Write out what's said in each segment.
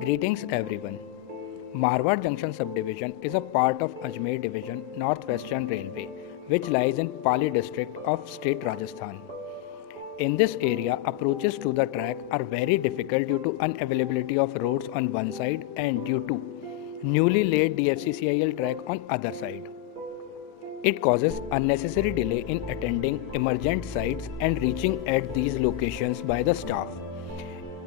Greetings everyone. Marwar Junction subdivision is a part of Ajmer division Northwestern Railway which lies in Pali district of state Rajasthan. In this area approaches to the track are very difficult due to unavailability of roads on one side and due to newly laid DFCCIL track on other side. It causes unnecessary delay in attending emergent sites and reaching at these locations by the staff.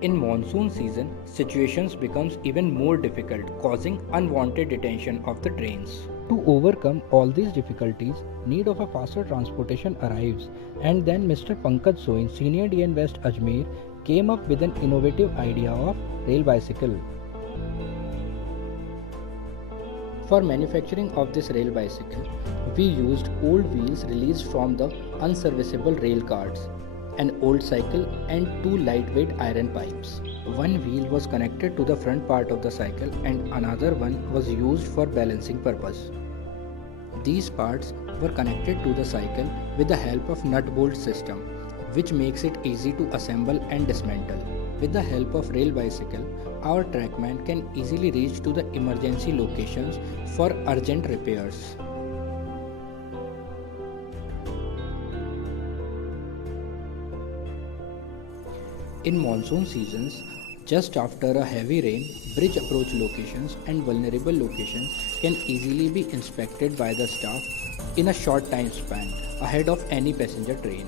In monsoon season, situations becomes even more difficult, causing unwanted detention of the trains. To overcome all these difficulties, need of a faster transportation arrives, and then Mr. Pankaj Soin, Senior DN West Ajmer, came up with an innovative idea of rail bicycle. For manufacturing of this rail bicycle, we used old wheels released from the unserviceable rail cars, an old cycle and two lightweight iron pipes. One wheel was connected to the front part of the cycle and another one was used for balancing purpose. These parts were connected to the cycle with the help of nut bolt system, which makes it easy to assemble and dismantle. With the help of rail bicycle, our trackman can easily reach to the emergency locations for urgent repairs. In monsoon seasons, just after a heavy rain, bridge approach locations and vulnerable locations can easily be inspected by the staff in a short time span ahead of any passenger train.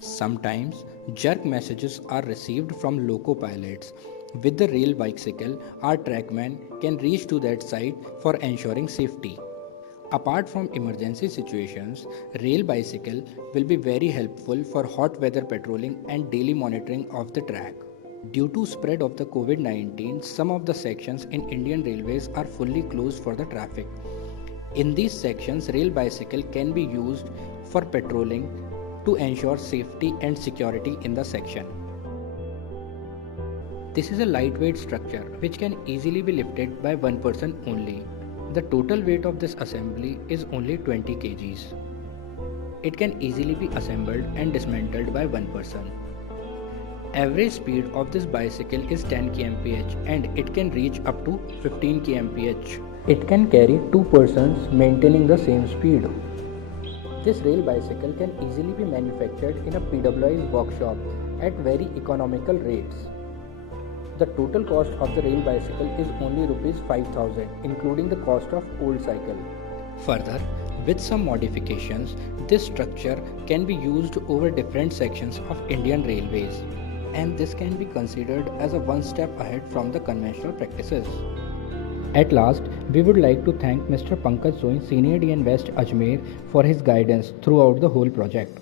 Sometimes jerk messages are received from loco pilots. With the rail bicycle, our trackman can reach to that site for ensuring safety. Apart from emergency situations, rail bicycle will be very helpful for hot weather patrolling and daily monitoring of the track. Due to spread of the COVID-19, some of the sections in Indian Railways are fully closed for the traffic. In these sections, rail bicycle can be used for patrolling to ensure safety and security in the section. This is a lightweight structure which can easily be lifted by one person only. The total weight of this assembly is only 20 kgs. It can easily be assembled and dismantled by one person. Average speed of this bicycle is 10 kmph and it can reach up to 15 kmph. It can carry two persons maintaining the same speed. This rail bicycle can easily be manufactured in a PWI's workshop at very economical rates. The total cost of the rail bicycle is only Rs 5000 including the cost of old cycle. Further, with some modifications, this structure can be used over different sections of Indian Railways, and this can be considered as a one step ahead from the conventional practices. At last, we would like to thank Mr. Pankaj Soin, Senior DN West Ajmer, for his guidance throughout the whole project.